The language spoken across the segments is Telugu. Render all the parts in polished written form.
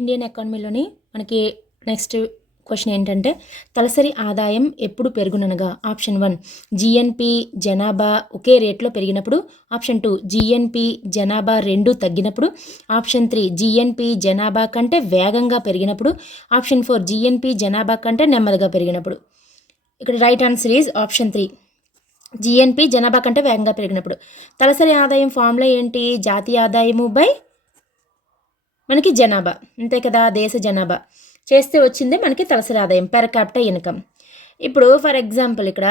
ఇండియన్ ఎకానమీలోని మనకి నెక్స్ట్ క్వశ్చన్ ఏంటంటే తలసరి ఆదాయం ఎప్పుడు పెరుగుననగా ఆప్షన్ 1 జిఎన్పి జనాభా ఒకే రేట్లో పెరిగినప్పుడు, ఆప్షన్ 2 జిఎన్పి జనాభా 2 తగ్గినప్పుడు, ఆప్షన్ 3 జిఎన్పి జనాభా కంటే వేగంగా పెరిగినప్పుడు, ఆప్షన్ 4 జిఎన్పి జనాభా కంటే నెమ్మదిగా పెరిగినప్పుడు. ఇక్కడ right answer is option 3 GNP జనాభా కంటే వేగంగా పెరిగినప్పుడు. తలసరి ఆదాయం ఫార్ములా ఏంటి? జాతీయ ఆదాయము బై మనకి జనాభా, అంతే కదా, దేశ జనాభా చేస్తే వచ్చిందే మనకి తలసరి ఆదాయం, పెర్ క్యాపిటల్ ఇన్కమ్. ఇప్పుడు ఫర్ ఎగ్జాంపుల్ ఇక్కడ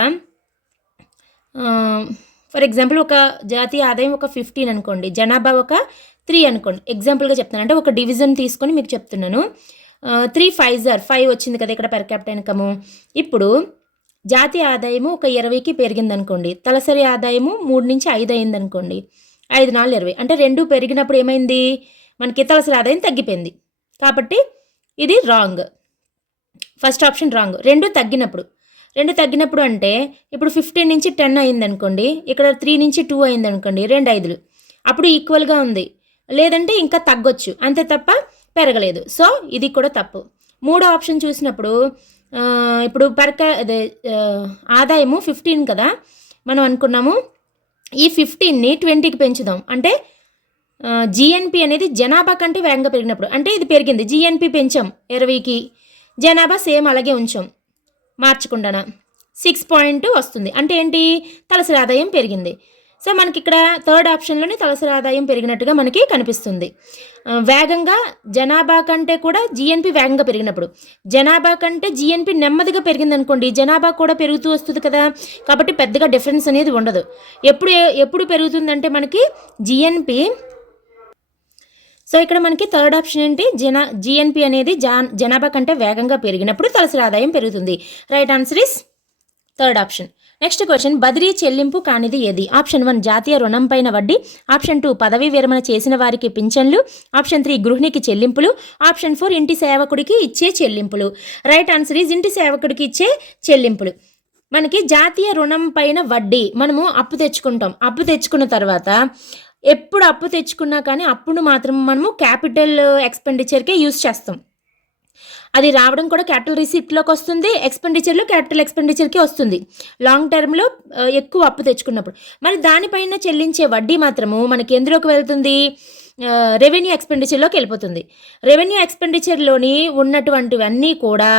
ఒక జాతీయ ఆదాయం ఒక 15 అనుకోండి, జనాభా ఒక 3 అనుకోండి. ఎగ్జాంపుల్గా చెప్తాను, అంటే ఒక డివిజన్ తీసుకొని మీకు చెప్తున్నాను. 3 5 5 వచ్చింది కదా ఇక్కడ పెర్ క్యాపిటల్ ఇన్కము. ఇప్పుడు జాతీయ ఆదాయము ఒక 20కి పెరిగింది అనుకోండి, తలసరి ఆదాయము 3 నుంచి 5 అయింది అనుకోండి, 5 4 20, అంటే 2 పెరిగినప్పుడు ఏమైంది, మనకి తలసరి ఆదాయం తగ్గిపోయింది. కాబట్టి ఇది రాంగ్, ఫస్ట్ ఆప్షన్ రాంగ్. 2 తగ్గినప్పుడు అంటే ఇప్పుడు 15 నుంచి 10 అయింది అనుకోండి, ఇక్కడ 3 నుంచి 2 అయింది అనుకోండి, 2 5లు, అప్పుడు ఈక్వల్గా ఉంది. లేదంటే ఇంకా తగ్గొచ్చు, అంతే తప్ప పెరగలేదు. సో ఇది కూడా తప్పు. మూడో ఆప్షన్ చూసినప్పుడు ఇప్పుడు ఆదాయము 15 కదా మనం అనుకున్నాము, ఈ 15ని 20కి పెంచుదాం. అంటే జిఎన్పి అనేది జనాభా కంటే వేగంగా పెరిగినప్పుడు, అంటే ఇది పెరిగింది, జిఎన్పి పెంచాం 20కి, జనాభా సేమ్ అలాగే ఉంచాం మార్చకుండా, 6 వస్తుంది. అంటే ఏంటి, తలసరి ఆదాయం పెరిగింది. సో మనకి ఇక్కడ థర్డ్ ఆప్షన్లోనే తలసరి ఆదాయం పెరిగినట్టుగా మనకి కనిపిస్తుంది. వేగంగా జనాభా కంటే కూడా జిఎన్పి వేగంగా పెరిగినప్పుడు, జనాభా కంటే జిఎన్పి నెమ్మదిగా పెరిగింది అనుకోండి, జనాభా కూడా పెరుగుతూ వస్తుంది కదా, కాబట్టి పెద్దగా డిఫరెన్స్ అనేది ఉండదు. ఎప్పుడు పెరుగుతుందంటే మనకి జిఎన్పి. సో ఇక్కడ మనకి థర్డ్ ఆప్షన్ ఏంటి, జిఎన్పి అనేది జనాభా కంటే వేగంగా పెరిగినప్పుడు తలసరి ఆదాయం పెరుగుతుంది. Right answer is third option. Next question, బదిలీ చెల్లింపు కానిది ఏది? ఆప్షన్ 1 జాతీయ రుణం పైన వడ్డీ, ఆప్షన్ 2 పదవీ విరమణ చేసిన వారికి పింఛన్లు, ఆప్షన్ 3 గృహిణికి చెల్లింపులు, ఆప్షన్ 4 ఇంటి సేవకుడికి ఇచ్చే చెల్లింపులు. రైట్ ఆన్సర్ ఈజ్ ఇంటి సేవకుడికి ఇచ్చే చెల్లింపులు. మనకి జాతీయ రుణం పైన వడ్డీ, మనము అప్పు తెచ్చుకుంటాం, అప్పు తెచ్చుకున్న తర్వాత ఎప్పుడు అప్పు తెచ్చుకున్నా కానీ అప్పును మాత్రం మనము క్యాపిటల్ ఎక్స్పెండిచర్కే యూజ్ చేస్తాం. అది రావడం కూడా క్యాపిటల్ రిసిప్ట్లోకి వస్తుంది, ఎక్స్పెండిచర్లో క్యాపిటల్ ఎక్స్పెండిచర్కి వస్తుంది లాంగ్ టర్మ్లో ఎక్కువ అప్పు తెచ్చుకున్నప్పుడు. మరి దానిపైన చెల్లించే వడ్డీ మాత్రము మనకి ఎందులోకి వెళ్తుంది, రెవెన్యూ ఎక్స్పెండిచర్లోకి వెళ్ళిపోతుంది. రెవెన్యూ ఎక్స్పెండిచర్లోని ఉన్నటువంటివన్నీ కూడా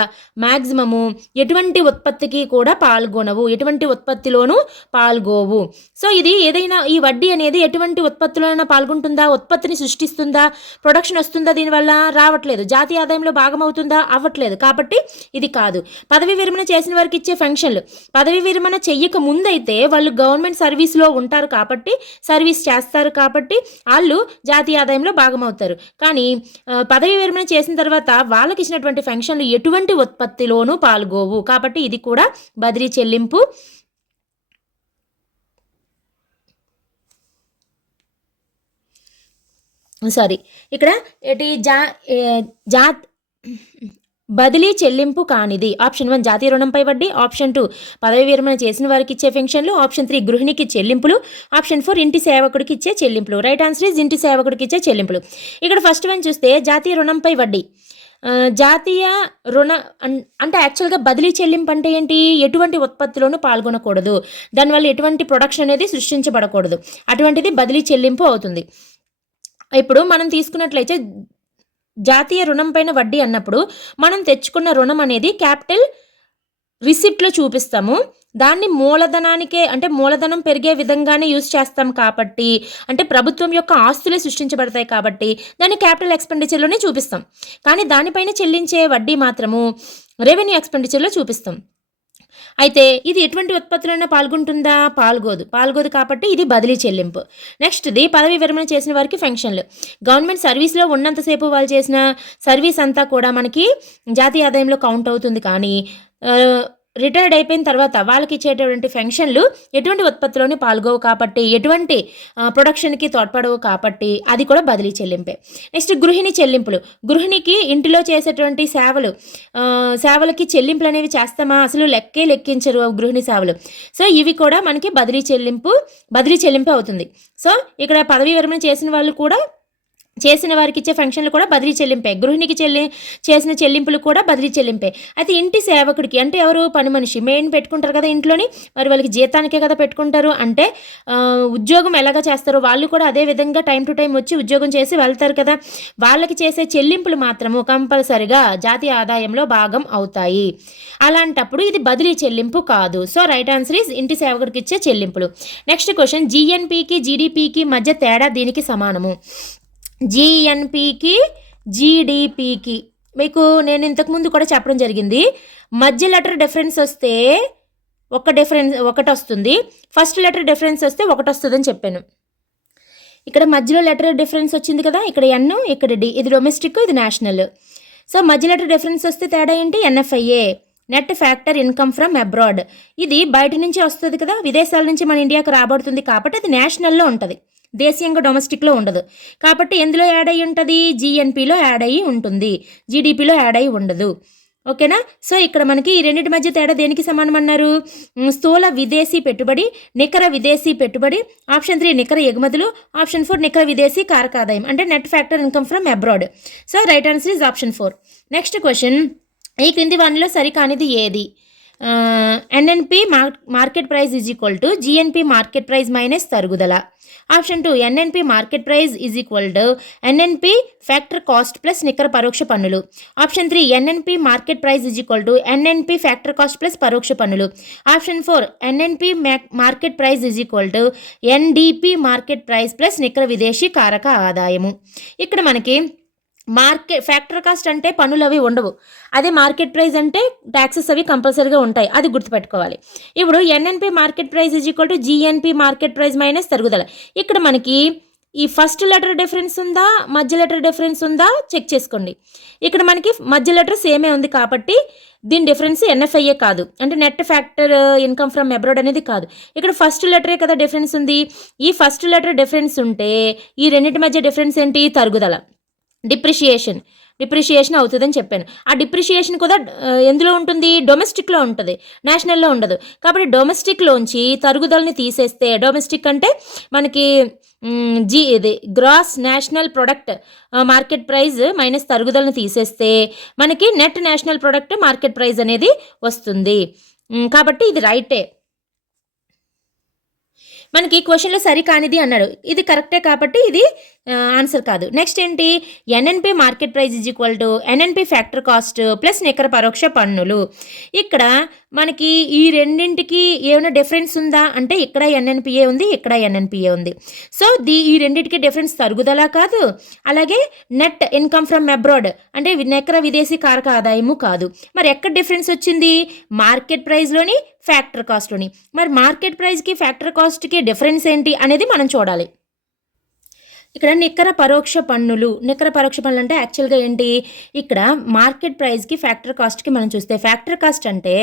మ్యాక్సిమము ఎటువంటి ఉత్పత్తికి కూడా పాల్గొనవు, ఎటువంటి ఉత్పత్తిలోనూ పాల్గొవు. సో ఇది ఏదైనా ఈ వడ్డీ అనేది ఎటువంటి ఉత్పత్తిలోనైనా పాల్గొంటుందా, ఉత్పత్తిని సృష్టిస్తుందా, ప్రొడక్షన్ వస్తుందా, దీనివల్ల రావట్లేదు. జాతీయ ఆదాయంలో భాగమవుతుందా, అవ్వట్లేదు. కాబట్టి ఇది కాదు. పదవి విరమణ చేసిన వారికి ఇచ్చే పెన్షన్లు, పదవి విరమణ చెయ్యక ముందైతే వాళ్ళు గవర్నమెంట్ సర్వీస్లో ఉంటారు కాబట్టి, సర్వీస్ చేస్తారు కాబట్టి వాళ్ళు జాతీయ ఆదాయంలో భాగమవుతారు. కానీ పదవి విరమణ చేసిన తర్వాత వాళ్ళకి ఇచ్చినటువంటి పెన్షన్లు ఎటువంటి ఉత్పత్తిలోనూ పాల్గొవు. కాబట్టి ఇది కూడా బదిలీ చెల్లింపు. ఇక్కడ బదిలీ చెల్లింపు కానిది ఆప్షన్ 1 జాతీయ రుణంపై వడ్డీ, ఆప్షన్ 2 పదవి విరమణ చేసిన వారికి ఇచ్చే పెన్షన్లు, ఆప్షన్ 3 గృహిణికి చెల్లింపులు, ఆప్షన్ 4 ఇంటి సేవకుడికి ఇచ్చే చెల్లింపులు. రైట్ ఆన్సర్ ఇస్ ఇంటి సేవకుడికి ఇచ్చే చెల్లింపులు. ఇక్కడ ఫస్ట్ వన్ చూస్తే జాతీయ రుణంపై వడ్డీ. జాతీయ రుణ అంటే యాక్చువల్గా బదిలీ చెల్లింపు అంటే ఏంటి, ఎటువంటి ఉత్పత్తిలోనూ పాల్గొనకూడదు, దానివల్ల ఎటువంటి ప్రొడక్షన్ అనేది సృష్టించబడకూడదు, అటువంటిది బదిలీ చెల్లింపు అవుతుంది. ఇప్పుడు మనం తీసుకున్నట్లయితే జాతీయ రుణం పైన వడ్డీ అన్నప్పుడు మనం తెచ్చుకున్న రుణం అనేది క్యాపిటల్ రిసిప్ట్లో చూపిస్తాము, దాన్ని మూలధనానికే అంటే మూలధనం పెరిగే విధంగానే యూజ్ చేస్తాం కాబట్టి, అంటే ప్రభుత్వం యొక్క ఆస్తులే సృష్టించబడతాయి కాబట్టి దాన్ని క్యాపిటల్ ఎక్స్పెండిచర్లోనే చూపిస్తాం. కానీ దానిపైన చెల్లించే వడ్డీ మాత్రము రెవెన్యూ ఎక్స్పెండిచర్లో చూపిస్తాం. అయితే ఇది ఎటువంటి ఉత్పత్తులైనా పాల్గొంటుందా, పాల్గొదు కాబట్టి ఇది బదిలీ చెల్లింపు. నెక్స్ట్ది పదవి విరమణ చేసిన వారికి పెన్షన్లు. గవర్నమెంట్ సర్వీస్లో ఉన్నంతసేపు వాళ్ళు చేసిన సర్వీస్ అంతా కూడా మనకి జాతీయ ఆదాయంలో కౌంట్ అవుతుంది. కానీ రిటైర్డ్ అయిపోయిన తర్వాత వాళ్ళకి ఇచ్చేటటువంటి పెన్షన్లు ఎటువంటి ఉత్పత్తిలోని పాల్గొవు కాబట్టి, ఎటువంటి ప్రొడక్షన్కి తోడ్పడవు కాబట్టి అది కూడా బదిలీ చెల్లింపే. నెక్స్ట్ గృహిణి చెల్లింపులు. గృహిణికి ఇంటిలో చేసేటువంటి సేవలకి చెల్లింపులు అనేవి చేస్తామా, అసలు లెక్కించరు గృహిణి సేవలు. సో ఇవి కూడా మనకి బదిలీ చెల్లింపే అవుతుంది. సో ఇక్కడ పదవీ విరమణ చేసిన వాళ్ళు కూడా చేసిన వారికి ఇచ్చే ఫంక్షన్లు కూడా బదిలీ చెల్లింపే, గృహిణికి చేసిన చెల్లింపులు కూడా బదిలీ చెల్లింపే. అయితే ఇంటి సేవకుడికి అంటే ఎవరు, పని మనిషి మెయిన్ పెట్టుకుంటారు కదా ఇంట్లోని, మరి వాళ్ళకి జీతానికే కదా పెట్టుకుంటారు. అంటే ఉద్యోగం ఎలాగ చేస్తారో వాళ్ళు కూడా అదే విధంగా టైం టు టైం వచ్చి ఉద్యోగం చేసి వెళ్తారు కదా, వాళ్ళకి చేసే చెల్లింపులు మాత్రము కంపల్సరిగా జాతీయ ఆదాయంలో భాగం అవుతాయి. అలాంటప్పుడు ఇది బదిలీ చెల్లింపు కాదు. సో రైట్ ఆన్సర్ ఈజ్ ఇంటి సేవకుడికి ఇచ్చే చెల్లింపులు. నెక్స్ట్ క్వశ్చన్, జిఎన్పికి జీడిపికి మధ్య తేడా దీనికి సమానము. జిఎన్పికి జీడిపికి మీకు నేను ఇంతకుముందు కూడా చెప్పడం జరిగింది. మధ్య లెటర్ డిఫరెన్స్ వస్తే ఒకటి వస్తుంది, ఫస్ట్ లెటర్ డిఫరెన్స్ వస్తే ఒకటి వస్తుందని చెప్పాను. ఇక్కడ మధ్యలో లెటర్ డిఫరెన్స్ వచ్చింది కదా, ఇక్కడ ఎన్, ఇక్కడ డి, ఇది డొమెస్టిక్, ఇది నేషనల్. సో మధ్య లెటర్ డిఫరెన్స్ వస్తే తేడా ఏంటి, NFIA, net factor income from abroad. ఇది బయట నుంచి వస్తుంది కదా, విదేశాల నుంచి మన ఇండియాకు రాబడుతుంది కాబట్టి అది నేషనల్లో ఉంటుంది, దేశీయంగా డొమెస్టిక్లో ఉండదు. కాబట్టి ఎందులో యాడ్ అయ్యి ఉంటుంది, జిఎన్పిలో యాడ్ అయ్యి ఉంటుంది, జీడిపిలో యాడ్ అయ్యి ఉండదు. ఓకేనా. సో ఇక్కడ మనకి ఈ రెండింటి మధ్య తేడా దేనికి సమానం అన్నారు, స్థూల విదేశీ పెట్టుబడి, నికర విదేశీ పెట్టుబడి, ఆప్షన్ 3 నికర ఎగుమతులు, ఆప్షన్ 4 నికర విదేశీ కారక ఆదాయం అంటే net factor income from abroad. So right answer is option 4. Next question, ఈ క్రింది వానిలో సరికానిది ఏది, NNP market price is equal to GNP market price minus తరుగుదల. Option 2 NNP market price is equal to NNP factor cost plus నికర పరోక్ష పన్నులు. Option 3 NNP market price is equal to NNP factor cost plus పరోక్ష పన్నులు. Option 4 NNP market price is equal to NDP market price plus నికర విదేశీ కారక ఆదాయము. ఇక్కడ మనకి మార్కెట్ ఫ్యాక్టర్ కాస్ట్ అంటే పన్నులు అవి ఉండవు, అదే మార్కెట్ ప్రైస్ అంటే ట్యాక్సెస్ అవి కంపల్సరీగా ఉంటాయి, అది గుర్తుపెట్టుకోవాలి. ఇప్పుడు NNP market price is equal to GNP market price minus తరుగుదల. ఇక్కడ మనకి ఈ ఫస్ట్ లెటర్ డిఫరెన్స్ ఉందా, మధ్య లెటర్ డిఫరెన్స్ ఉందా చెక్ చేసుకోండి. ఇక్కడ మనకి మధ్య లెటర్ సేమే ఉంది కాబట్టి దీని డిఫరెన్స్ ఎన్ఎఫ్ఐఏ కాదు, అంటే net factor income from abroad అనేది కాదు. ఇక్కడ ఫస్ట్ లెటరే కదా డిఫరెన్స్ ఉంది. ఈ ఫస్ట్ లెటర్ డిఫరెన్స్ ఉంటే ఈ రెండింటి మధ్య డిఫరెన్స్ ఏంటి, తరుగుదల, డిప్రిషియేషన్ అవుతుందని చెప్పాను. ఆ డిప్రిషియేషన్ కూడా ఎందులో ఉంటుంది, డొమెస్టిక్లో ఉంటుంది, నేషనల్లో ఉండదు. కాబట్టి డొమెస్టిక్లోంచి తరుగుదలని తీసేస్తే, డొమెస్టిక్ అంటే మనకి ఇది gross national product market price minus తరుగుదలని తీసేస్తే మనకి net national product market price అనేది వస్తుంది. కాబట్టి ఇది రైటే. మనకి క్వశ్చన్లో సరికానిది అన్నాడు, ఇది కరెక్టే కాబట్టి ఇది ఆన్సర్ కాదు. నెక్స్ట్ ఏంటి, NNP market price is equal to NNP factor cost plus నికర పరోక్ష పన్నులు. ఇక్కడ మనకి ఈ రెండింటికి ఏమైనా డిఫరెన్స్ ఉందా అంటే ఇక్కడ ఎన్ఎన్పిఏ ఉంది, ఇక్కడ ఎన్ఎన్పిఏ ఉంది. సో ఈ రెండింటికి డిఫరెన్స్ తరుగుదల కాదు, అలాగే నెట్ ఇన్కమ్ ఫ్రమ్ అబ్రాడ్ అంటే నికర విదేశీ కారక ఆదాయము కాదు. మరి ఎక్కడ డిఫరెన్స్ వచ్చింది, మార్కెట్ ప్రైస్లోని ఫ్యాక్టర్ కాస్ట్లోని. మరి మార్కెట్ ప్రైస్కి ఫ్యాక్టర్ కాస్ట్కి డిఫరెన్స్ ఏంటి అనేది మనం చూడాలి. ఇక్కడ నికర పరోక్ష పన్నులు అంటే యాక్చువల్గా ఏంటి, ఇక్కడ మార్కెట్ ప్రైస్కి ఫ్యాక్టర్ కాస్ట్కి మనం చూస్తే ఫ్యాక్టర్ కాస్ట్ అంటే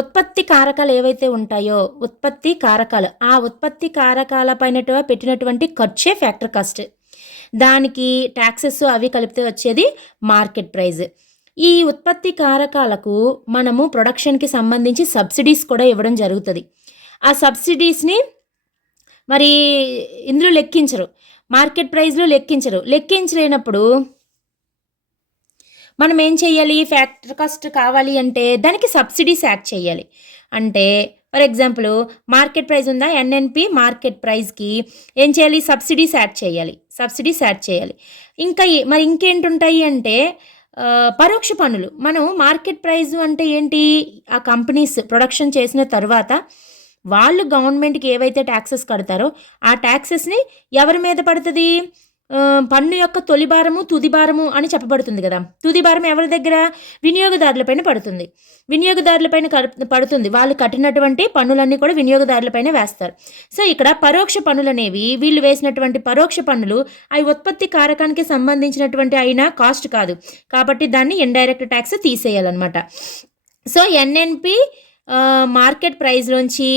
ఉత్పత్తి కారకాలు ఏవైతే ఉంటాయో ఉత్పత్తి కారకాలు, ఆ ఉత్పత్తి కారకాల పైన పెట్టినటువంటి ఖర్చే ఫ్యాక్టర్ కాస్ట్, దానికి ట్యాక్సెస్ అవి కలిపితే వచ్చేది మార్కెట్ ప్రైస్. ఈ ఉత్పత్తి కారకాలకు మనము ప్రొడక్షన్కి సంబంధించి సబ్సిడీస్ కూడా ఇవ్వడం జరుగుతుంది. ఆ సబ్సిడీస్ని మరి ఇందులో లెక్కించరు, మార్కెట్ ప్రైస్లో లెక్కించలేనప్పుడు మనం ఏం చేయాలి, ఫ్యాక్టర్ కాస్ట్ కావాలి అంటే దానికి సబ్సిడీస్ యాడ్ చేయాలి. అంటే ఫర్ ఎగ్జాంపుల్ మార్కెట్ ప్రైస్ ఉందా, ఎన్ఎన్పి మార్కెట్ ప్రైస్కి ఏం చేయాలి, సబ్సిడీస్ యాడ్ చేయాలి. ఇంకా మరి ఇంకేంటి ఉంటాయి అంటే పరోక్ష పన్నులు. మనం మార్కెట్ ప్రైస్ అంటే ఏంటి, ఆ కంపెనీస్ ప్రొడక్షన్ చేసిన తర్వాత వాళ్ళు గవర్నమెంట్కి ఏవైతే ట్యాక్సెస్ కడతారో ఆ ట్యాక్సెస్ని ఎవరి మీద పడుతుంది, పన్ను యొక్క తొలి భారము తుది భారము అని చెప్పబడుతుంది కదా. తుది భారం ఎవరి దగ్గర, వినియోగదారులపైన పడుతుంది. వాళ్ళు కట్టినటువంటి పన్నులన్నీ కూడా వినియోగదారులపైన వేస్తారు. సో ఇక్కడ పరోక్ష పన్నులు అనేవి వీళ్ళు వేసినటువంటి పరోక్ష పన్నులు అవి ఉత్పత్తి కారకానికి సంబంధించినటువంటి అయినా కాస్ట్ కాదు, కాబట్టి దాన్ని ఇండైరెక్ట్ ట్యాక్స్ తీసేయాలన్నమాట. సో ఎన్ఎన్పి మార్కెట్ ప్రైస్లోంచి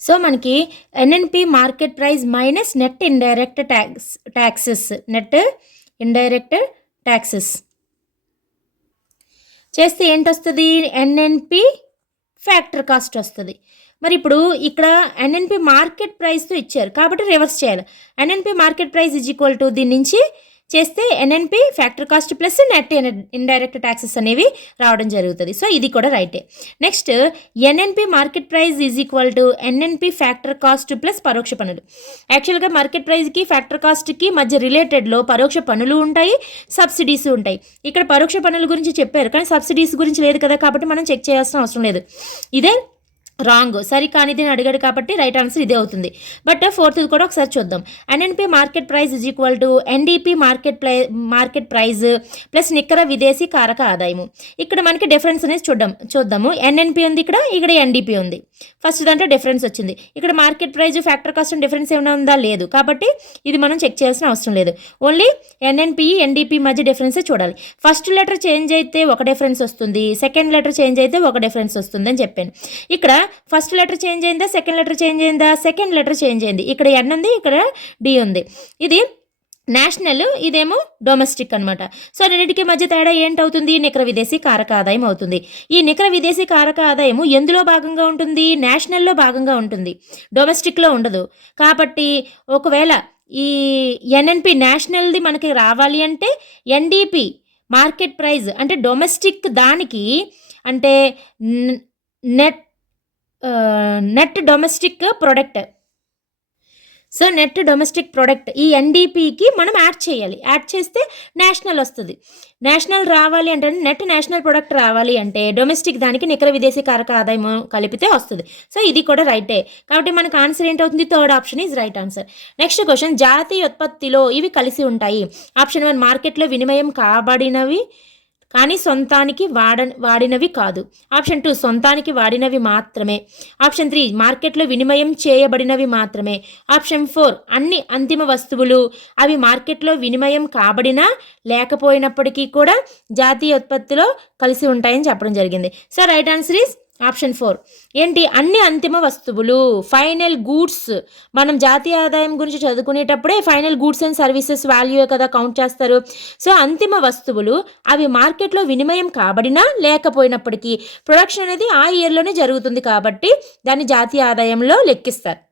సో మనకి NNP market price minus net indirect taxes చేస్తే ఏంటి వస్తుంది, ఎన్ఎన్పి ఫ్యాక్టర్ కాస్ట్ వస్తుంది. మరి ఇప్పుడు ఇక్కడ ఎన్ఎన్పి మార్కెట్ ప్రైస్తో ఇచ్చారు కాబట్టి రివర్స్ చేయాలి. NNP market price is equal to దీని నుంచి చేస్తే NNP factor cost plus net indirect taxes అనేవి రావడం జరుగుతుంది. సో ఇది కూడా రైటే. Next NNP market price is equal to NNP factor cost plus పరోక్ష పన్నులు. యాక్చువల్గా మార్కెట్ ప్రైస్కి ఫ్యాక్టర్ కాస్ట్కి మధ్య రిలేటెడ్లో పరోక్ష పన్నులు ఉంటాయి, సబ్సిడీస్ ఉంటాయి. ఇక్కడ పరోక్ష పన్నుల గురించి చెప్పారు కానీ సబ్సిడీస్ గురించి లేదు కదా, కాబట్టి మనం చెక్ చేయాల్సిన అవసరం లేదు. ఇదే రాంగ్, సరి కానిది అని అడిగాడు కాబట్టి రైట్ ఆన్సర్ ఇదే అవుతుంది. బట్ ఫోర్త్ కూడా ఒకసారి చూద్దాం. NNP market price is equal to NDP market price plus నికర విదేశీ కారక ఆదాయము. ఇక్కడ మనకి డిఫరెన్స్ అనేది చూద్దాము. ఎన్ఎన్పి ఉంది, ఇక్కడ ఎన్డిపి ఉంది. ఫస్ట్ దాంట్లో డిఫరెన్స్ వచ్చింది. ఇక్కడ market price factor cost difference ఏమైనా ఉందా, లేదు. కాబట్టి ఇది మనం చెక్ చేయాల్సిన అవసరం లేదు. ఓన్లీ ఎన్ఎన్పి ఎన్డిపి మధ్య డిఫరెన్సే చూడాలి. ఫస్ట్ లెటర్ చేంజ్ అయితే ఒక డిఫరెన్స్ వస్తుంది, సెకండ్ లెటర్ చేంజ్ అయితే ఒక డిఫరెన్స్ వస్తుంది అని చెప్పాను. ఇక్కడ ఫస్ట్ లెటర్ చేంజ్ అయిందా, సెకండ్ లెటర్ చేంజ్ అయిందా, సెకండ్ లెటర్ చేంజ్ అయింది. ఇక్కడ ఎన్ ఉంది, ఇక్కడ డి ఉంది. ఇది నేషనల్, ఇదేమో డొమెస్టిక్ అనమాట. సో రెండింటికి మధ్య తేడా ఏంటవుతుంది, నికర విదేశీ కారక ఆదాయం అవుతుంది. ఈ నికర విదేశీ కారక ఆదాయము ఎందులో భాగంగా ఉంటుంది, నేషనల్లో భాగంగా ఉంటుంది, డొమెస్టిక్లో ఉండదు. కాబట్టి ఒకవేళ ఈ ఎన్ఎన్పి నేషనల్ది మనకి రావాలి అంటే ఎన్డిపి మార్కెట్ ప్రైస్ అంటే డొమెస్టిక్ దానికి అంటే net domestic product. So net domestic product ఈ ఎన్డిపికి మనం యాడ్ చేయాలి. యాడ్ చేస్తే నేషనల్ వస్తుంది. నేషనల్ రావాలి అంటే నెట్ నేషనల్ ప్రొడక్ట్ రావాలి అంటే డొమెస్టిక్ దానికి నికర విదేశీ కారక ఆదాయం కలిపితే వస్తుంది. సో ఇది కూడా రైటే. కాబట్టి మనకు ఆన్సర్ ఏంటవుతుంది, third option is right answer. Next question, జాతీయ ఉత్పత్తిలో ఇవి కలిసి ఉంటాయి. ఆప్షన్ 1 మార్కెట్లో వినిమయం కాబడినవి కానీ సొంతానికి వాడినవి కాదు. ఆప్షన్ 2 సొంతానికి వాడినవి మాత్రమే. ఆప్షన్ 3 మార్కెట్లో వినిమయం చేయబడినవి మాత్రమే. ఆప్షన్ 4 అన్ని అంతిమ వస్తువులు అవి మార్కెట్లో వినిమయం కాబడినా లేకపోయినప్పటికీ కూడా జాతీయ ఉత్పత్తిలో కలిసి ఉంటాయని చెప్పడం జరిగింది. So right answer is option 4. ఏంటి, అన్ని అంతిమ వస్తువులు, ఫైనల్ గూడ్స్. మనం జాతీయ ఆదాయం గురించి చదువుకునేటప్పుడే final goods and services value కదా కౌంట్ చేస్తారు. సో అంతిమ వస్తువులు అవి మార్కెట్లో వినిమయం కాబడినా లేకపోయినప్పటికీ ప్రొడక్షన్ అనేది ఆ ఇయర్లోనే జరుగుతుంది కాబట్టి దాన్ని జాతీయ ఆదాయంలో లెక్కిస్తారు.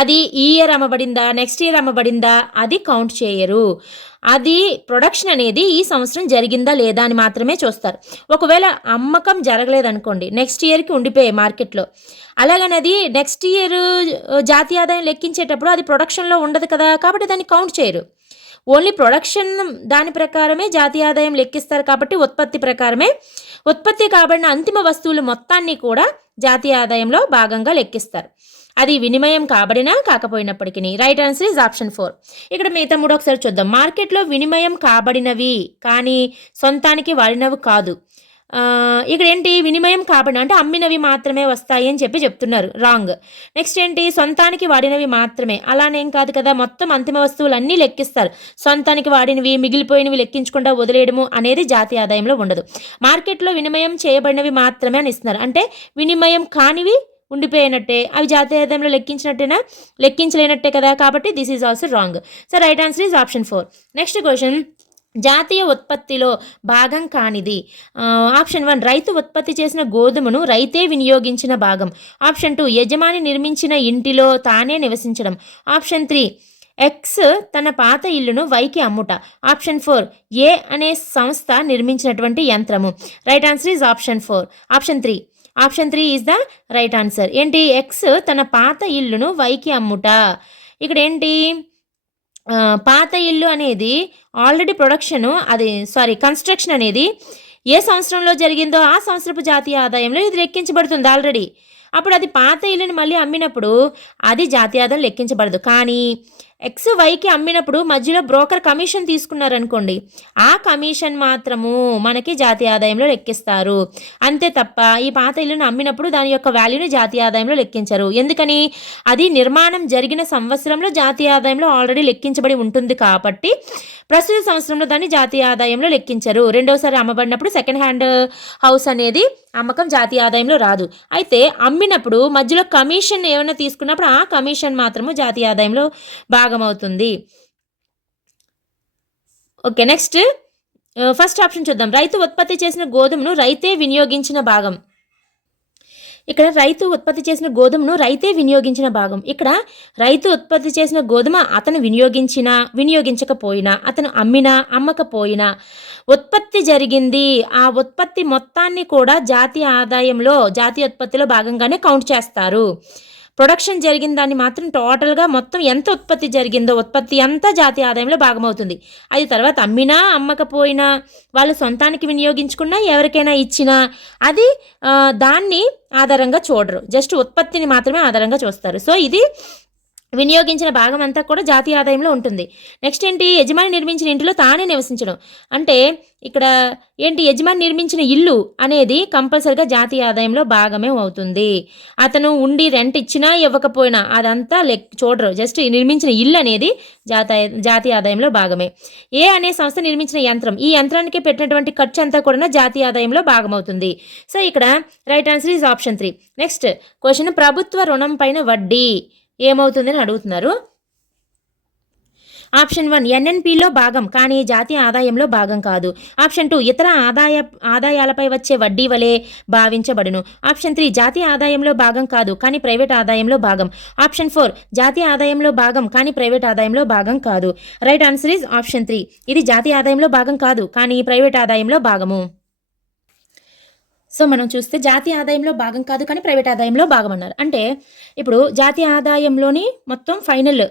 అది ఈ ఇయర్ అమ్మబడిందా, నెక్స్ట్ ఇయర్ అమ్మబడిందా, అది కౌంట్ చేయరు. అది ప్రొడక్షన్ అనేది ఈ సంవత్సరం జరిగిందా లేదా అని మాత్రమే చూస్తారు. ఒకవేళ అమ్మకం జరగలేదనుకోండి, నెక్స్ట్ ఇయర్కి ఉండిపోయే మార్కెట్లో, అలాగని అది నెక్స్ట్ ఇయర్ జాతీయ ఆదాయం లెక్కించేటప్పుడు అది ప్రొడక్షన్లో ఉండదు కదా, కాబట్టి దాన్ని కౌంట్ చేయరు. ఓన్లీ ప్రొడక్షన్ దాని ప్రకారమే జాతీయ ఆదాయం లెక్కిస్తారు. కాబట్టి ఉత్పత్తి ప్రకారమే ఉత్పత్తి కాబడిన అంతిమ వస్తువులు మొత్తాన్ని కూడా జాతీయ ఆదాయంలో భాగంగా లెక్కిస్తారు, అది వినిమయం కాబడినా కాకపోయినప్పటికీ. Right answer is option 4. ఇక్కడ మిగతా 3 ఒకసారి చూద్దాం. మార్కెట్లో వినిమయం కాబడినవి కానీ సొంతానికి వాడినవి కాదు. ఇక్కడ ఏంటి, వినిమయం కాబడిన అంటే అమ్మినవి మాత్రమే వస్తాయి అని చెప్తున్నారు, రాంగ్. నెక్స్ట్ ఏంటి, సొంతానికి వాడినవి మాత్రమే, అలానేం కాదు కదా, మొత్తం అంతిమ వస్తువులు అన్నీ లెక్కిస్తారు. సొంతానికి వాడినవి మిగిలిపోయినవి లెక్కించకుండా వదిలేయడము అనేది జాతీయ ఆదాయంలో ఉండదు. మార్కెట్లో వినిమయం చేయబడినవి మాత్రమే అని ఇస్తున్నారు, అంటే వినిమయం కానివి ఉండిపోయినట్టే, అవి జాతీయ ఆదాయంలో లెక్కించలేనట్టే కదా, కాబట్టి this is also wrong. So right answer is option 4. Next question, జాతీయ ఉత్పత్తిలో భాగం కానిది. ఆప్షన్ 1 రైతు ఉత్పత్తి చేసిన గోధుమను రైతే వినియోగించిన భాగం. ఆప్షన్ 2 యజమాని నిర్మించిన ఇంటిలో తానే నివసించడం. ఆప్షన్ 3 ఎక్స్ తన పాత ఇల్లును వైకి అమ్ముట. ఆప్షన్ 4 ఏ అనే సంస్థ నిర్మించినటువంటి యంత్రము. Right answer is option 4. Option 3 is the right answer. ఏంటి, ఎక్స్ తన పాత ఇల్లును వైకి అమ్ముట. ఇక్కడ ఏంటి, పాత ఇల్లు అనేది ఆల్రెడీ కన్స్ట్రక్షన్ అనేది ఏ సంవత్సరంలో జరిగిందో ఆ సంవత్సరపు జాతీయ ఆదాయంలో ఇది లెక్కించబడుతుంది ఆల్రెడీ. అప్పుడు అది పాత ఇల్లుని మళ్ళీ అమ్మినప్పుడు అది జాతీయ ఆదాయం లెక్కించబడదు. కానీ ఎక్స్ వైకి అమ్మినప్పుడు మధ్యలో బ్రోకర్ కమిషన్ తీసుకున్నారనుకోండి, ఆ కమిషన్ మాత్రము మనకి జాతీయ ఆదాయంలో లెక్కిస్తారు. అంతే తప్ప ఈ పాత ఇల్లును అమ్మినప్పుడు దాని యొక్క వాల్యూని జాతీయ ఆదాయంలో లెక్కించరు. ఎందుకని, అది నిర్మాణం జరిగిన సంవత్సరంలో జాతీయ ఆదాయంలో ఆల్రెడీ లెక్కించబడి ఉంటుంది కాబట్టి ప్రస్తుత సంవత్సరంలో దాన్ని జాతీయ ఆదాయంలో లెక్కించరు. రెండోసారి అమ్మబడినప్పుడు సెకండ్ హ్యాండ్ హౌస్ అనేది అమ్మకం జాతీయ ఆదాయంలో రాదు. అయితే అమ్మినప్పుడు మధ్యలో కమిషన్ ఏమైనా తీసుకున్నప్పుడు ఆ కమిషన్ మాత్రము జాతీయ ఆదాయంలో భాగమవుతుంది. ఓకే, నెక్స్ట్ ఫస్ట్ ఆప్షన్ చూద్దాం. రైతు ఉత్పత్తి చేసిన గోధుమను రైతే వినియోగించిన భాగం. ఇక్కడ రైతు ఉత్పత్తి చేసిన గోధుమను రైతే వినియోగించిన భాగం. ఇక్కడ రైతు ఉత్పత్తి చేసిన గోధుమ అతను వినియోగించినా వినియోగించకపోయినా, అతను అమ్మినా అమ్మకపోయినా ఉత్పత్తి జరిగింది. ఆ ఉత్పత్తి మొత్తాన్ని కూడా జాతీయ ఉత్పత్తిలో భాగంగానే కౌంట్ చేస్తారు. ప్రొడక్షన్ జరిగిన దాన్ని మాత్రం టోటల్గా మొత్తం ఎంత ఉత్పత్తి జరిగిందో ఉత్పత్తి అంతా జాతీయ ఆదాయంలో భాగమవుతుంది. అది తర్వాత అమ్మినా అమ్మకపోయినా, వాళ్ళు సొంతానికి వినియోగించుకున్నా, ఎవరికైనా ఇచ్చినా అది దాన్ని ఆధారంగా చూడరు, జస్ట్ ఉత్పత్తిని మాత్రమే ఆధారంగా చూస్తారు. సో ఇది వినియోగించిన భాగం అంతా కూడా జాతీయ ఆదాయంలో ఉంటుంది. నెక్స్ట్ ఏంటి, యజమాని నిర్మించిన ఇంటిలో తానే నివసించడం. అంటే ఇక్కడ ఏంటి, యజమాని నిర్మించిన ఇల్లు అనేది కంపల్సరిగా జాతీయ ఆదాయంలో భాగమే అవుతుంది. అతను ఉండి రెంట్ ఇచ్చినా ఇవ్వకపోయినా అదంతా చూడరు, జస్ట్ నిర్మించిన ఇల్లు అనేది జాతీయ ఆదాయంలో భాగమే. ఏ అనే సంస్థ నిర్మించిన యంత్రం, ఈ యంత్రానికి పెట్టినటువంటి ఖర్చు అంతా కూడా జాతీయ ఆదాయంలో భాగమవుతుంది. సో ఇక్కడ right answer is option 3. Next question, ప్రభుత్వ రుణం పైన వడ్డీ ఏమవుతుందని అడుగుతున్నారు. ఆప్షన్ 1 ఎన్ఎన్పిలో భాగం కానీ జాతీయ ఆదాయంలో భాగం కాదు. ఆప్షన్ 2 ఇతర ఆదాయాలపై వచ్చే వడ్డీ వలె భావించబడును. ఆప్షన్ 3 జాతీయ ఆదాయంలో భాగం కాదు కానీ ప్రైవేట్ ఆదాయంలో భాగం. ఆప్షన్ 4 జాతీయ ఆదాయంలో భాగం కానీ ప్రైవేట్ ఆదాయంలో భాగం కాదు. Right answer is option 3. ఇది జాతీయ ఆదాయంలో భాగం కాదు కానీ ప్రైవేట్ ఆదాయంలో భాగము. సో మనం చూస్తే జాతీయ ఆదాయంలో భాగం కాదు కానీ ప్రైవేట్ ఆదాయంలో భాగం అన్నారు. అంటే ఇప్పుడు జాతీయ ఆదాయంలోని మొత్తం ఫైనల్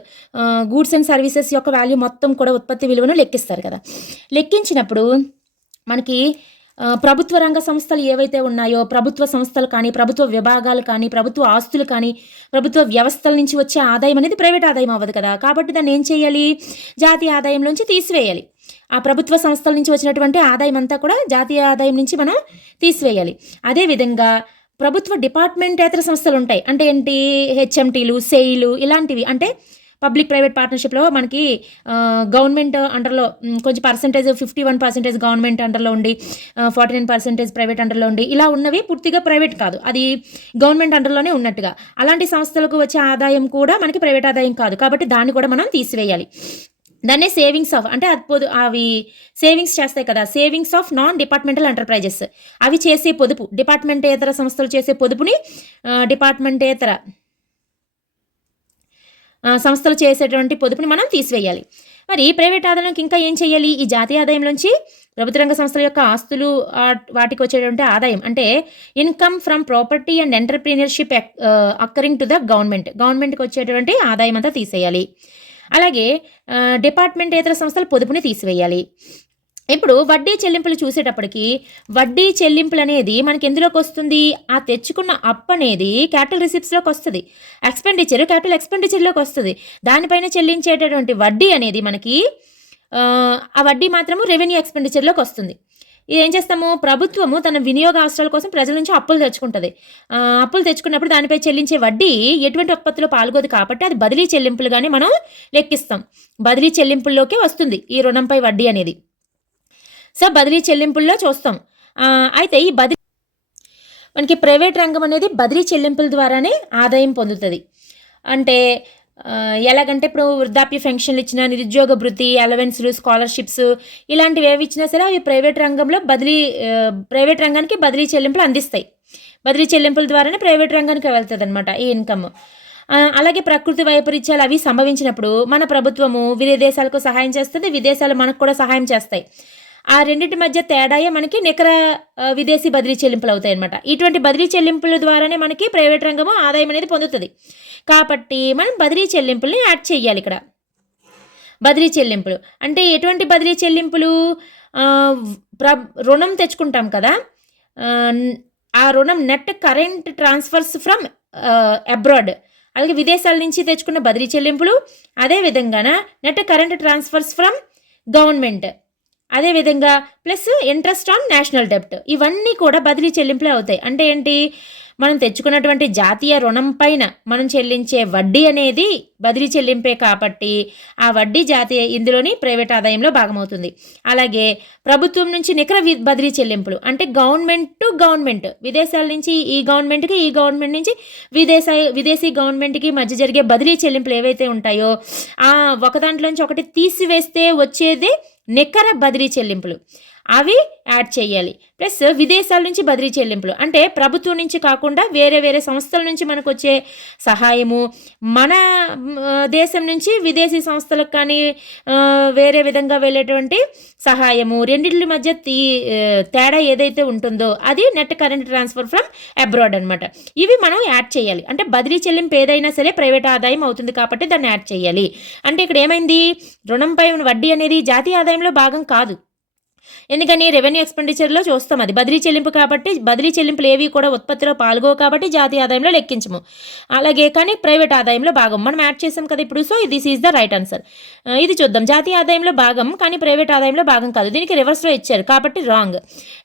గూడ్స్ అండ్ సర్వీసెస్ యొక్క వాల్యూ మొత్తం కూడా ఉత్పత్తి విలువను లెక్కిస్తారు కదా. లెక్కించినప్పుడు మనకి ప్రభుత్వ రంగ సంస్థలు ఏవైతే ఉన్నాయో, ప్రభుత్వ సంస్థలు కానీ, ప్రభుత్వ విభాగాలు కానీ, ప్రభుత్వ ఆస్తులు కానీ, ప్రభుత్వ వ్యవస్థల నుంచి వచ్చే ఆదాయం అనేది ప్రైవేట్ ఆదాయం అవ్వదు కదా. కాబట్టి దాన్ని ఏం చేయాలి, జాతీయ ఆదాయంలోంచి తీసివేయాలి. ఆ ప్రభుత్వ సంస్థల నుంచి వచ్చినటువంటి ఆదాయం అంతా కూడా జాతీయ ఆదాయం నుంచి మనం తీసివేయాలి. అదేవిధంగా ప్రభుత్వ డిపార్ట్మెంటేతర సంస్థలు ఉంటాయి. అంటే ఏంటి, హెచ్ఎంటీలు, సెయిలు ఇలాంటివి. అంటే పబ్లిక్ ప్రైవేట్ పార్ట్నర్షిప్లో మనకి గవర్నమెంట్ అండర్లో కొంచెం పర్సంటేజ్ 51% గవర్నమెంట్ అండర్లో ఉండి 49% ప్రైవేట్ అండర్లో ఉండి ఇలా ఉన్నవి పూర్తిగా ప్రైవేట్ కాదు, అది గవర్నమెంట్ అండర్లోనే ఉన్నట్టుగా. అలాంటి సంస్థలకు వచ్చే ఆదాయం కూడా మనకి ప్రైవేట్ ఆదాయం కాదు. కాబట్టి దాన్ని కూడా మనం తీసివేయాలి. దాన్నే సేవింగ్స్ ఆఫ్, అంటే అవి సేవింగ్స్ చేస్తాయి కదా, savings of non departmental enterprises. అవి చేసే పొదుపు, డిపార్ట్మెంటేతర సంస్థలు చేసే పొదుపుని డిపార్ట్మెంటేతర సంస్థలు చేసేటువంటి పొదుపుని మనం తీసివేయాలి. మరి ప్రైవేట్ ఆదాయంలోకి ఇంకా ఏం చేయాలి, ఈ జాతీయ ఆదాయంలోంచి ప్రభుత్వ రంగ సంస్థల యొక్క ఆస్తులు వాటికి వచ్చేటువంటి ఆదాయం, అంటే income from property and entrepreneurship occurring to the గవర్నమెంట్కి వచ్చేటువంటి ఆదాయం అంతా తీసేయాలి. అలాగే డిపార్ట్మెంటేతర సంస్థల పొదుపుని తీసివేయాలి. ఇప్పుడు వడ్డీ చెల్లింపులు చూసేటప్పటికి వడ్డీ చెల్లింపులు అనేది మనకి ఎందులోకి వస్తుంది, ఆ తెచ్చుకున్న అప్పు అనేది క్యాపిటల్ రిసిప్ట్స్లోకి వస్తుంది, ఎక్స్పెండిచర్ క్యాపిటల్ ఎక్స్పెండిచర్లోకి వస్తుంది. దానిపైన చెల్లించేటటువంటి వడ్డీ అనేది మనకి ఆ వడ్డీ మాత్రము రెవెన్యూ ఎక్స్పెండిచర్లోకి వస్తుంది. ఇది ఏం చేస్తాము, ప్రభుత్వము తన వినియోగ అవసరాల కోసం ప్రజల నుంచి అప్పులు తెచ్చుకుంటుంది. అప్పులు తెచ్చుకున్నప్పుడు దానిపై చెల్లించే వడ్డీ ఎటువంటి ఉత్పత్తిలో పాల్గొదు కాబట్టి అది బదిలీ చెల్లింపులుగానే మనం లెక్కిస్తాం. బదిలీ చెల్లింపుల్లోకే వస్తుంది ఈ రుణంపై వడ్డీ అనేది. సో బదిలీ చెల్లింపుల్లో చూస్తాం. అయితే ఈ మనకి ప్రైవేట్ రంగం అనేది బదిలీ చెల్లింపుల ద్వారానే ఆదాయం పొందుతుంది. అంటే ఎలాగంటే ఇప్పుడు వృద్ధాప్య పెన్షన్లు ఇచ్చినా, నిరుద్యోగ భృతి, అలవెన్స్లు, స్కాలర్షిప్స్ ఇలాంటివి ఏవి ఇచ్చినా సరే అవి ప్రైవేట్ రంగానికి బదిలీ చెల్లింపులు అందిస్తాయి. బదిలీ చెల్లింపుల ద్వారానే ప్రైవేట్ రంగానికి వెళ్తుంది అనమాట ఈ ఇన్కమ్. అలాగే ప్రకృతి వైపరీత్యాలు అవి సంభవించినప్పుడు మన ప్రభుత్వము విదేశాలకు సహాయం చేస్తుంది, విదేశాలు మనకు కూడా సహాయం చేస్తాయి. ఆ రెండింటి మధ్య తేడాయే మనకి నికర విదేశీ బదిలీ చెల్లింపులు అవుతాయి అనమాట. ఇటువంటి బదిలీ చెల్లింపుల ద్వారానే మనకి ప్రైవేట్ రంగము ఆదాయం అనేది పొందుతుంది. కాబట్టి మనం బదిలీ చెల్లింపుల్ని యాడ్ చేయాలి ఇక్కడ. బదిలీ చెల్లింపులు అంటే ఎటువంటి బదిలీ చెల్లింపులు, రుణం తెచ్చుకుంటాం కదా, ఆ రుణం net current transfers from abroad, అలాగే విదేశాల నుంచి తెచ్చుకున్న బదిలీ చెల్లింపులు, అదేవిధంగా net current transfers from government, అదేవిధంగా ప్లస్ ఇంట్రెస్ట్ ఆన్ నేషనల్ డెప్ట్, ఇవన్నీ కూడా బదిలీ చెల్లింపులే అవుతాయి. అంటే ఏంటి, మనం తెచ్చుకున్నటువంటి జాతీయ రుణం పైన మనం చెల్లించే వడ్డీ అనేది బదిలీ చెల్లింపే కాబట్టి ఆ వడ్డీ ఇందులోని ప్రైవేట్ ఆదాయంలో భాగమవుతుంది. అలాగే ప్రభుత్వం నుంచి నికర బదిలీ చెల్లింపులు అంటే గవర్నమెంట్ టు గవర్నమెంట్, విదేశాల నుంచి ఈ గవర్నమెంట్కి, ఈ గవర్నమెంట్ నుంచి విదేశీ గవర్నమెంట్కి మధ్య జరిగే బదిలీ చెల్లింపులు ఏవైతే ఉంటాయో ఆ ఒక దాంట్లోంచి ఒకటి తీసివేస్తే వచ్చేదే నికర బదిలీ చెల్లింపులు. అవి యాడ్ చేయాలి. ప్లస్ విదేశాల నుంచి బదిలీ చెల్లింపులు అంటే ప్రభుత్వం నుంచి కాకుండా వేరే వేరే సంస్థల నుంచి మనకు వచ్చే సహాయము, మన దేశం నుంచి విదేశీ సంస్థలకు కానీ వేరే విధంగా వెళ్ళేటువంటి సహాయము, రెండింటి మధ్య తేడా ఏదైతే ఉంటుందో అది net current transfer from abroad అనమాట. ఇవి మనం యాడ్ చేయాలి. అంటే బదిలీ చెల్లింపు ఏదైనా సరే ప్రైవేట్ ఆదాయం అవుతుంది కాబట్టి దాన్ని యాడ్ చేయాలి. అంటే ఇక్కడ ఏమైంది, రుణంపై వడ్డీ అనేది జాతీయ ఆదాయంలో భాగం కాదు. ఎందుకని రెవెన్యూ ఎక్స్పెండిచర్లో చూస్తాం, అది బదిలీ చెల్లింపు కాబట్టి బదిలీ చెల్లింపులు ఏవి కూడా ఉత్పత్తిలో పాల్గొవు కాబట్టి జాతీయ ఆదాయంలో లెక్కించము. అలాగే కానీ ప్రైవేట్ ఆదాయంలో భాగం మనం యాడ్ చేసాం కదా ఇప్పుడు. So this is the right answer. ఇది చూద్దాం, జాతీయ ఆదాయంలో భాగం కానీ ప్రైవేట్ ఆదాయంలో భాగం కాదు, దీనికి రివర్స్లో ఇచ్చారు కాబట్టి రాంగ్.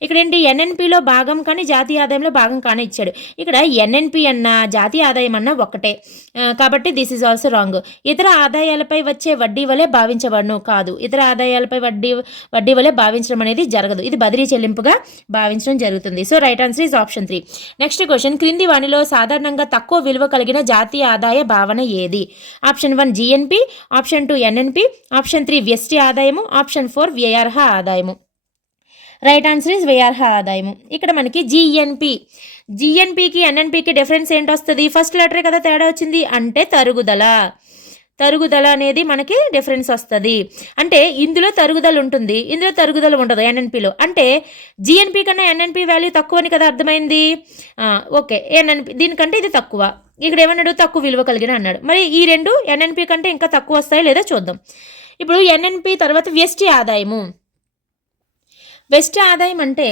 ఇక్కడ ఏంటి, ఎన్ఎన్పిలో భాగం కానీ జాతీయ ఆదాయంలో భాగం కానీ ఇచ్చాడు. ఇక్కడ ఎన్ఎన్పి అన్న జాతీయ ఆదాయం అన్న ఒకటే కాబట్టి దిస్ ఈజ్ ఆల్సో రాంగ్. ఇతర ఆదాయాలపై వచ్చే వడ్డీ వలె భావించబడను, కాదు, ఇతర ఆదాయాలపై వడ్డీ వలె భావించడం అనేది జరగదు, ఇది బదిలీ చెల్లింపుగా భావించడం జరుగుతుంది. So right answer is option 3. Next question, క్రింది వానిలో సాధారణంగా తక్కువ విలువ కలిగిన జాతీయ ఆదాయ భావన ఏది? Option 1 GNP, option 2 NNP, option 3 వ్యష్టి ఆదాయము, ఆప్షన్ 4 వ్యయార్హ ఆదాయము. రైట్ ఆన్సర్ ఈజ్ వ్యయార్హ ఆదాయము. ఇక్కడ మనకి జిఎన్పికి ఎన్ఎన్పికి డిఫరెన్స్ ఏంటి వస్తుంది, ఫస్ట్ లెటరే కదా తేడా వచ్చింది, అంటే తరుగుదల అనేది మనకి డిఫరెన్స్ వస్తుంది. అంటే ఇందులో తరుగుదల ఉంటుంది, ఇందులో తరుగుదల ఉండదు ఎన్ఎన్పిలో. అంటే జిఎన్పి కన్నా ఎన్ఎన్పి వాల్యూ తక్కువ అని కదా అర్థమైంది. ఓకే, ఎన్ఎన్పి దీనికంటే ఇది తక్కువ. ఇక్కడ ఏమన్నాడు, తక్కువ విలువ కలిగిన అన్నాడు. మరి ఈ రెండు ఎన్ఎన్పి కంటే ఇంకా తక్కువ వస్తాయో లేదో చూద్దాం. ఇప్పుడు ఎన్ఎన్పి తర్వాత వ్యష్టి ఆదాయము. వ్యష్టి ఆదాయం అంటే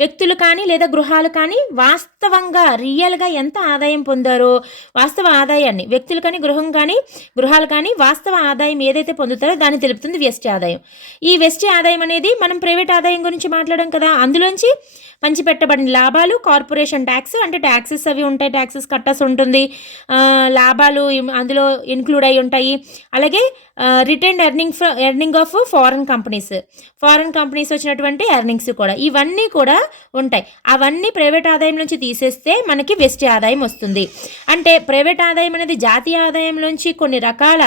వ్యక్తులు కానీ లేదా గృహాలు కానీ వాస్తవంగా రియల్గా ఎంత ఆదాయం పొందారో, వాస్తవ ఆదాయాన్ని వ్యక్తులు కానీ గృహాలు కానీ వాస్తవ ఆదాయం ఏదైతే పొందుతారో దాన్ని తెలుపుతుంది వ్యష్టి ఆదాయం. ఈ వ్యష్టి ఆదాయం అనేది మనం ప్రైవేట్ ఆదాయం గురించి మాట్లాడాం కదా, అందులోంచి పంచిపెట్టబడిన లాభాలు, కార్పొరేషన్ ట్యాక్స్ అంటే ట్యాక్సెస్ అవి ఉంటాయి, ట్యాక్సెస్ కట్టాల్సి ఉంటుంది, లాభాలు అందులో ఇన్క్లూడ్ అయి ఉంటాయి. అలాగే retained earning of foreign companies వచ్చినటువంటి ఎర్నింగ్స్ కూడా, ఇవన్నీ కూడా ఉంటాయి. అవన్నీ ప్రైవేట్ ఆదాయం నుంచి తీసేస్తే మనకి వ్యష్టి ఆదాయం వస్తుంది. అంటే ప్రైవేట్ ఆదాయం అనేది జాతీయ ఆదాయంలోంచి కొన్ని రకాల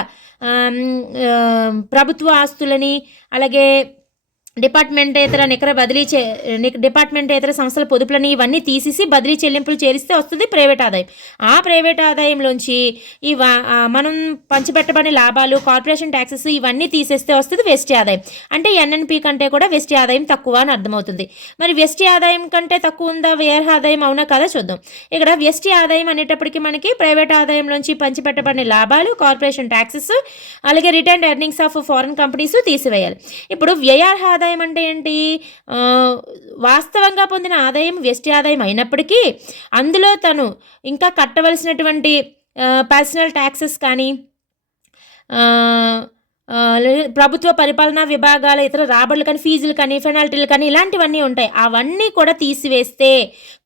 ప్రభుత్వ ఆస్తులని, అలాగే డిపార్ట్మెంటేతర సంస్థల పొదుపులని ఇవన్నీ తీసేసి బదిలీ చెల్లింపులు చేరిస్తే వస్తుంది ప్రైవేట్ ఆదాయం. ఆ ప్రైవేట్ ఆదాయంలోంచి మనం పంచిపెట్టబడిన లాభాలు, కార్పొరేషన్ ట్యాక్సెస్ ఇవన్నీ తీసేస్తే వస్తుంది వ్యష్టి ఆదాయం. అంటే ఎన్ఎన్పి కంటే కూడా వ్యష్టి ఆదాయం తక్కువ అని అర్థమవుతుంది. మరి వ్యష్టి ఆదాయం కంటే తక్కువ ఉందా వ్యయార్హ ఆదాయం, అవునా కదా చూద్దాం. ఇక్కడ వ్యష్టి ఆదాయం అనేటప్పటికీ మనకి ప్రైవేట్ ఆదాయంలోంచి పంచిపెట్టబడిన లాభాలు, కార్పొరేషన్ ట్యాక్సెస్, అలాగే retained earnings of foreign companies తీసివేయాలి. ఇప్పుడు వ్యయార్హ ఆదాయం అంటే ఏంటి, వాస్తవంగా పొందిన ఆదాయం వ్యష్టి ఆదాయం అయినప్పటికీ అందులో తను ఇంకా కట్టవలసినటువంటి పర్సనల్ ట్యాక్సెస్ కానీ, ప్రభుత్వ పరిపాలనా విభాగాల ఇతర రాబడులు కానీ, ఫీజులు కానీ, పెనాల్టీలు కానీ ఇలాంటివన్నీ ఉంటాయి. అవన్నీ కూడా తీసివేస్తే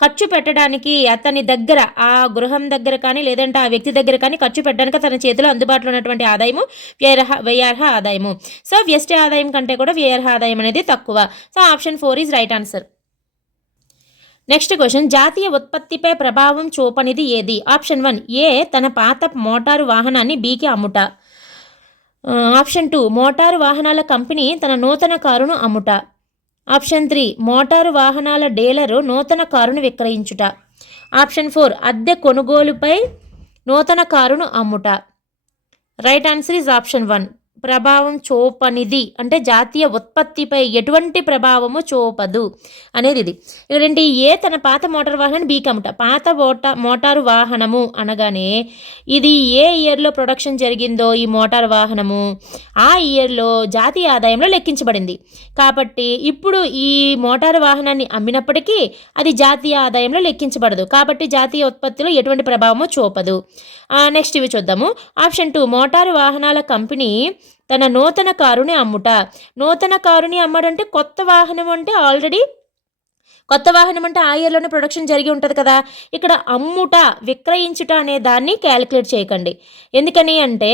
ఖర్చు పెట్టడానికి అతని దగ్గర, ఆ గృహం దగ్గర కానీ లేదంటే ఆ వ్యక్తి దగ్గర కానీ ఖర్చు పెట్టడానికి తన చేతిలో అందుబాటులో ఉన్నటువంటి ఆదాయము వ్యయార్హ ఆదాయము. సో వ్యష్టి ఆదాయం కంటే కూడా వ్యయార్హ ఆదాయం అనేది తక్కువ. So option 4 is right answer. Next question, జాతీయ ఉత్పత్తిపై ప్రభావం చూపనిది ఏది? ఆప్షన్ 1 ఏ తన పాత మోటారు వాహనాన్ని బికి అమ్ముట, ఆప్షన్ 2 మోటారు వాహనాల కంపెనీ తన నూతన కారును అమ్ముట, ఆప్షన్ 3 మోటారు వాహనాల డీలరు నూతన కారును విక్రయించుట, ఆప్షన్ 4 అద్దె కొనుగోలుపై నూతన కారును అమ్ముట. Right answer is option 1. ప్రభావం చూపనిది అంటే జాతీయ ఉత్పత్తిపై ఎటువంటి ప్రభావము చూపదు అనేది ఇది. ఇక్కడేంటి, ఏ తన పాత మోటారు వాహనాన్ని బీకి అమ్ముట. పాత మోటారు వాహనము అనగానే ఇది ఏ ఇయర్లో ప్రొడక్షన్ జరిగిందో ఈ మోటారు వాహనము ఆ ఇయర్లో జాతీయ ఆదాయంలో లెక్కించబడింది. కాబట్టి ఇప్పుడు ఈ మోటారు వాహనాన్ని అమ్మినప్పటికీ అది జాతీయ ఆదాయంలో లెక్కించబడదు, కాబట్టి జాతీయ ఉత్పత్తిలో ఎటువంటి ప్రభావము చూపదు. నెక్స్ట్ ఇవి చూద్దాము. ఆప్షన్ 2 మోటారు వాహనాల కంపెనీ తన నూతన కారుని అమ్ముట. నూతన కారుని అమ్మడంటే కొత్త వాహనం అంటే ఆల్రెడీ కొత్త వాహనం అంటే ఆ ఇయర్లోనే ప్రొడక్షన్ జరిగి ఉంటుంది కదా. ఇక్కడ అమ్ముట, విక్రయించుట అనే దాన్ని క్యాలిక్యులేట్ చేయకండి. ఎందుకని అంటే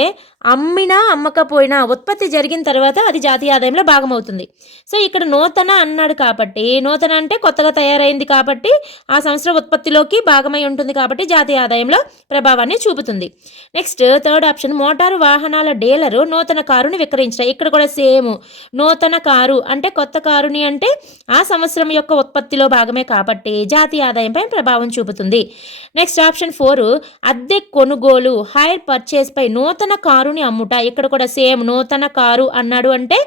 అమ్మినా అమ్మకపోయినా ఉత్పత్తి జరిగిన తర్వాత అది జాతీయ ఆదాయంలో భాగం అవుతుంది. సో ఇక్కడ నూతన అన్నాడు కాబట్టి, నూతన అంటే కొత్తగా తయారైంది కాబట్టి ఆ సంవత్సరం ఉత్పత్తిలోకి భాగమై ఉంటుంది కాబట్టి జాతీయ ఆదాయంలో ప్రభావాన్ని చూపుతుంది. నెక్స్ట్ థర్డ్ ఆప్షన్, మోటారు వాహనాల డీలరు నూతన కారుని విక్రయించడం. ఇక్కడ కూడా సేమ్, నూతన కారు అంటే కొత్త కారుని అంటే ఆ సంవత్సరం యొక్క ఉత్పత్తిలో భాగమే కాబట్టి జాతీయ ఆదాయంపై ప్రభావం చూపుతుంది. నెక్స్ట్ ఆప్షన్ 4, అద్దె కొనుగోలు హైర్ పర్చేస్ పై నూతన కారుని అమ్ముట. ఇక్కడ కూడా సేమ్, నూతన కారు అన్నాడు అంటే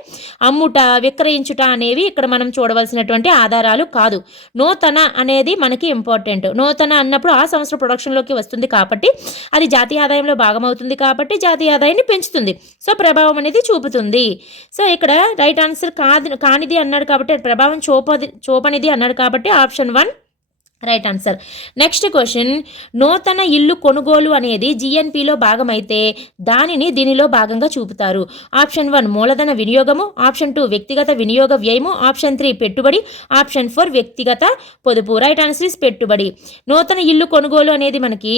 అమ్ముట, విక్రయించుట అనేవి ఇక్కడ మనం చూడవలసినటువంటి ఆధారాలు కాదు. నూతన అనేది మనకి ఇంపార్టెంట్. నూతన అన్నప్పుడు ఆ సంవత్సరం ప్రొడక్షన్లోకి వస్తుంది కాబట్టి అది జాతీయ ఆదాయంలో భాగమవుతుంది కాబట్టి జాతీయ ఆదాయాన్ని పెంచుతుంది. సో ప్రభావం అనేది చూపుతుంది. సో ఇక్కడ రైట్ ఆన్సర్ కానిది అన్నాడు కాబట్టి ప్రభావం చూపనిది అన్నాడు కాబట్టి option 1 right answer. Next question, నూతన ఇల్లు కొనుగోలు అనేది జిఎన్పిలో భాగమైతే దానిని దీనిలో భాగంగా చూపుతారు. ఆప్షన్ 1 మూలధన వినియోగము, ఆప్షన్ 2 వ్యక్తిగత వినియోగ వ్యయము, ఆప్షన్ 3 పెట్టుబడి, ఆప్షన్ 4 వ్యక్తిగత పొదుపు. రైట్ ఆన్సర్ ఇస్ పెట్టుబడి. నూతన ఇల్లు కొనుగోలు అనేది మనకి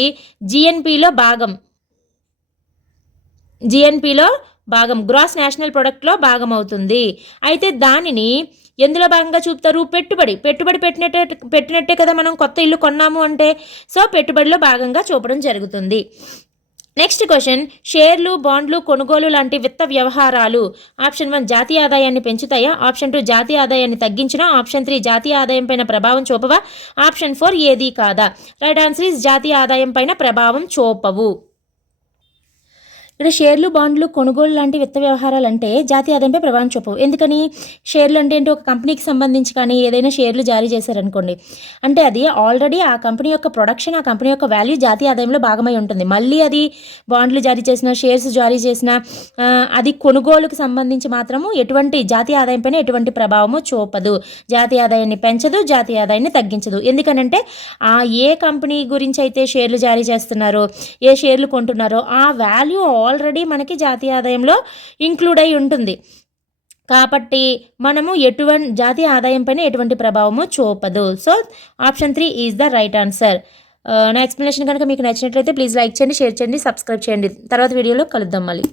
జిఎన్పిలో భాగం, గ్రాస్ నేషనల్ ప్రొడక్ట్లో భాగం అవుతుంది. అయితే దానిని ఎందులో భాగంగా చూపుతారు? పెట్టుబడి పెట్టినట్టే కదా మనం కొత్త ఇల్లు కొన్నాము అంటే. సో పెట్టుబడిలో భాగంగా చూపడం జరుగుతుంది. నెక్స్ట్ క్వశ్చన్, షేర్లు, బాండ్లు కొనుగోలు లాంటి విత్త వ్యవహారాలు ఆప్షన్ 1 జాతీయ ఆదాయాన్ని పెంచుతాయా, ఆప్షన్ 2 జాతీయ ఆదాయాన్ని తగ్గించినా, ఆప్షన్ 3 జాతీయ ఆదాయం పైన ప్రభావం చూపవా, ఆప్షన్ 4 ఏది కాదా. రైట్ ఆన్సర్ ఇస్ జాతీయ ఆదాయం పైన ప్రభావం చూపవు. ఇక్కడ షేర్లు, బాండ్లు కొనుగోలు లాంటి విత్త వ్యవహారాలు అంటే జాతీయ ఆదాయంపై ప్రభావం చూపవు. ఎందుకని? షేర్లు అంటే ఏంటి? ఒక కంపెనీకి సంబంధించి కానీ ఏదైనా షేర్లు జారీ చేశారనుకోండి, అంటే అది ఆల్రెడీ ఆ కంపెనీ యొక్క ప్రొడక్షన్, ఆ కంపెనీ యొక్క వాల్యూ జాతీయ ఆదాయంలో భాగమై ఉంటుంది. మళ్ళీ అది బాండ్లు జారీ చేసిన, షేర్స్ జారీ చేసిన అది కొనుగోలుకు సంబంధించి మాత్రము ఎటువంటి జాతీయ ఆదాయం పైన ఎటువంటి ప్రభావము చూపదు. జాతీయ ఆదాయాన్ని పెంచదు, జాతీయ ఆదాయాన్ని తగ్గించదు. ఎందుకనంటే ఏ కంపెనీ గురించి అయితే షేర్లు జారీ చేస్తున్నారో, ఏ షేర్లు కొంటున్నారో ఆ వాల్యూ ఆల్రెడీ మనకి జాతీయ ఆదాయంలో ఇంక్లూడ్ అయి ఉంటుంది కాబట్టి మనము జాతీయ ఆదాయం పైన ఎటువంటి ప్రభావము చూపదు. So option 3 is the right answer. నా ఎక్స్ప్లెనేషన్ కనుక మీకు నచ్చినట్లయితే ప్లీజ్ లైక్ చేయండి, షేర్ చేయండి, సబ్స్క్రైబ్ చేయండి. తర్వాత వీడియోలో కలుద్దాం మళ్ళీ.